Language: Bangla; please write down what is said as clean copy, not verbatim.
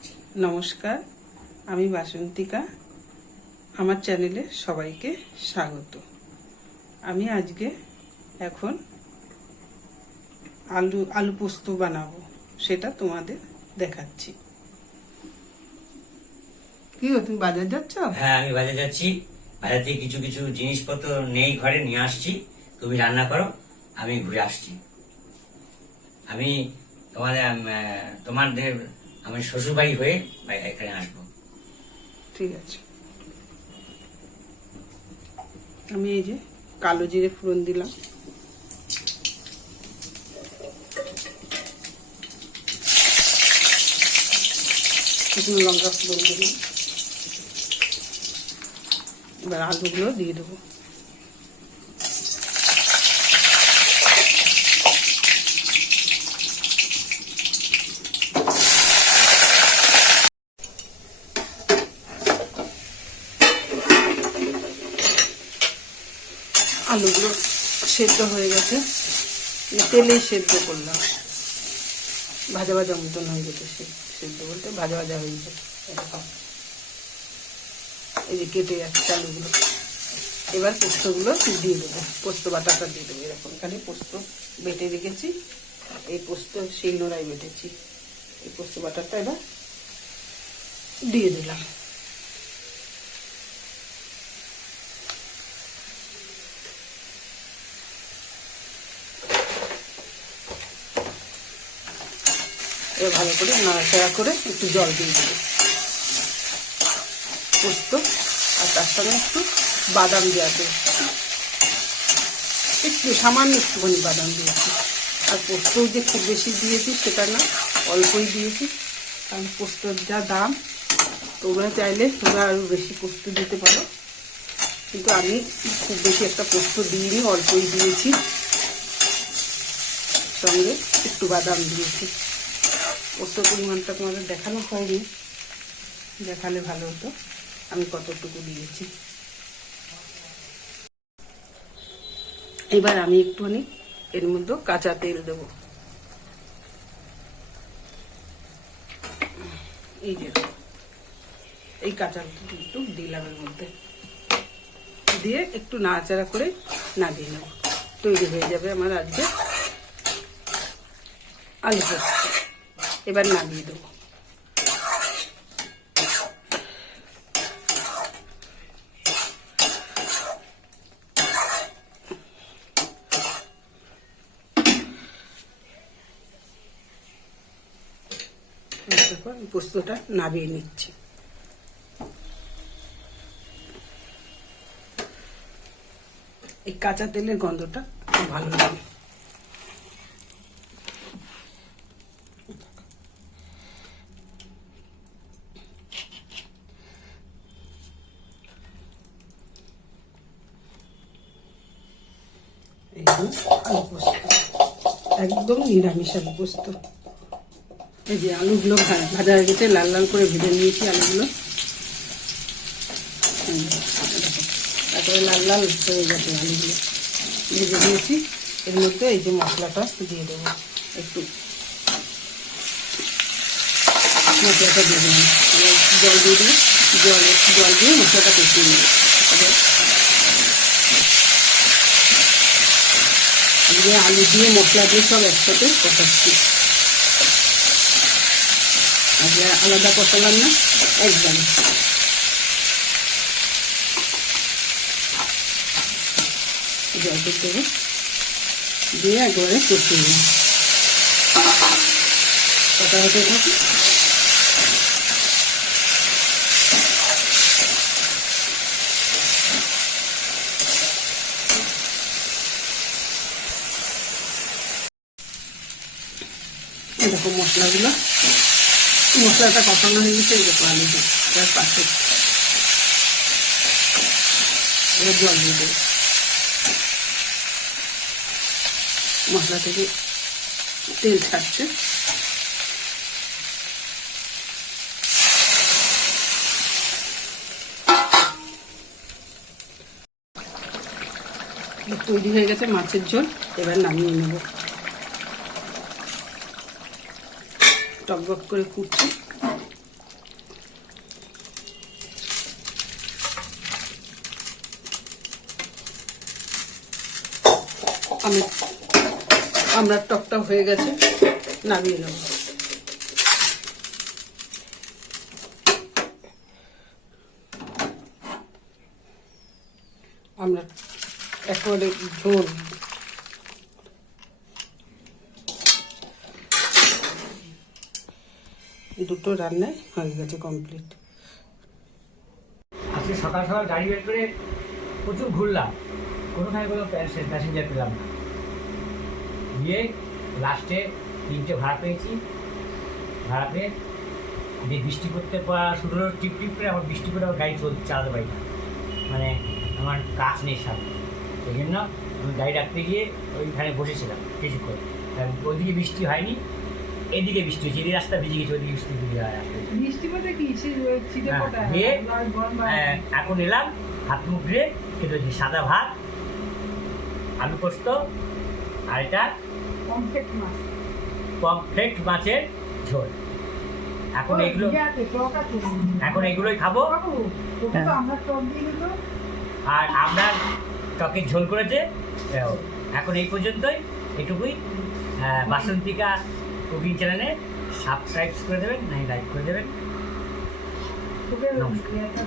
দেখাচ্ছি। নমস্কার, আমি বাসন্তিকা। আমার চ্যানেলে সবাইকে স্বাগত। আমি আজকে এখন আলু পোস্ত বানাবো, সেটা তোমাদের দেখাচ্ছি। কি গো, তুমি বাজার যাচ্ছ? হ্যাঁ, আমি বাজার যাচ্ছি। বাজার থেকে কিছু কিছু জিনিসপত্র নেই, ঘরে নিয়ে আসছি। তুমি রান্না করো, আমি ঘুরে আসছি। আমি তোমাদের আমি শ্বশুর বাড়ি হয়ে এখানে আসবো। ঠিক আছে। আমি এই যে কালো জিরে ফোড়ন দিলাম, শুকনো লঙ্কা ফোড়ন দিলাম। এবার আলুগুলো দিয়ে দেবো। আলুগুলো সেদ্ধ হয়ে গেছে, তেলেই সেদ্ধ করলাম। ভাজা ভাজা মতন হয়ে গেছে, সেদ্ধ বলতে ভাজা ভাজা হয়ে গেছে। এই যে কেটে যাচ্ছে আলুগুলো। এবার পোস্তগুলো দিয়ে দেবো, পোস্ত বাটাটা দিয়ে দেবো। এরকম খালি পোস্ত বেটে রেখেছি, এই পোস্ত শিলনোড়ায় বেটেছি। এই পোস্ত বাটাটা এবার দিয়ে দিলাম। এবার ভালো করে নাড়াচাড়া করে একটু জল দিয়ে দেবো পোস্ত, আর তার সঙ্গে একটু বাদাম দেওয়াতে, একটু সামান্য একটুখানি বাদাম দিয়েছি। আর পোস্তও যে খুব বেশি দিয়েছি সেটা না, অল্পই দিয়েছি, কারণ পোস্তর যা দাম। তোমরা চাইলে তোমরা আরও বেশি পোস্ত দিতে পারো, কিন্তু আমি খুব বেশি একটা পোস্ত দিইনি, অল্পই দিয়েছি। সঙ্গে একটু বাদাম দিয়েছি। পোস্তর পরিমাণটা তোমাদের দেখানো হয়নি, দেখালে ভালো হতো আমি কতটুকু দিয়েছি। এবার আমি একটুখানি এর মধ্যে কাঁচা তেল দেব। এই যে এই কাঁচা তেল একটু দিলাম এর মধ্যে, দিয়ে একটু নাড়াচাড়া করে নামিয়ে নেব। তৈরি হয়ে যাবে আমার আজকে আলু পোস্ত। এবার নামিয়ে দেবো। পোস্তটা নামিয়ে নিচ্ছি। এই কাঁচা তেলের গন্ধটা খুব ভালো লাগে। আলু পোস্ত একদম নিরামিষ আলু পোস্ত। এই যে আলুগুলো ভাজা হয়ে গেছে, লাল লাল করে ভেজে নিয়েছি আলুগুলো। তারপরে লাল লাল হয়ে গেছে আলুগুলো ভেজে নিয়েছি। এর মধ্যে এই যে মশলাটা দিয়ে দেবো, একটু মশলাটা দিয়ে দেবো। জল দিয়ে দেবো, জল দিয়ে মশলাটা কষিয়ে নেবো। আলু দিয়ে মশলা দিয়ে সব একসাথে কষাচ্ছি। আজকে আলাদা কষালাম না, একদম। জল দেবো, দিয়ে একবারে কষিয়ে নেব। কষা হতে থাকে। এরকম মশলাটা কষানো হয়ে গেছে। এরকম আলু তার পাশে এবার জল দিয়ে দেবো। মশলা থেকে তেল ছাড়ছে। তৈরি হয়ে গেছে মাছের ঝোল। এবার নামিয়ে নেব। টকবক করে ফুটছে। আমরা টকটা হয়ে গেছে, নামিয়ে নেব। আমরা একেবারে ঝোল, দুটো রান্নায় হয়ে গেছে কমপ্লিট। আজকে সকাল সকাল গাড়ি বের করে প্রচুর ঘুরলাম, কোনোখানে কোনো প্যাসেঞ্জার পেলাম না। গিয়ে লাস্টে 3টে ভাড়া পেয়েছি। ভাড়া পেয়ে যে বৃষ্টি করতে শুরু হলো টিপ টিপ করে, আমার বৃষ্টি করে আমার গাড়ি চালাতে পারি না, মানে আমার কাজ নেই সামনে। সেই জন্য আমি গাড়ি রাখতে গিয়ে ওইখানে বসেছিলাম কিছুক্ষণ। ওইদিকে বৃষ্টি হয়নি, এদিকে বৃষ্টি হয়েছে, এই রাস্তা ভিজে গেছে, ওইদিকে বৃষ্টি ভিজে এখন এলাম হাত মুখ ধুয়ে খেতে হচ্ছে সাদা ভাত, আলু পোস্ত, আর এটা পমফ্রেট মাছের ঝোল। এখন এগুলোই খাবো। আর আপনার টকের ঝোল করেছে। এখন এই পর্যন্তই, এটুকুই। বাসন্তিকা কুকিং চ্যানেলে সাবস্ক্রাইব করে দেবেন, লাইক করে দেবেন। নমস্কার।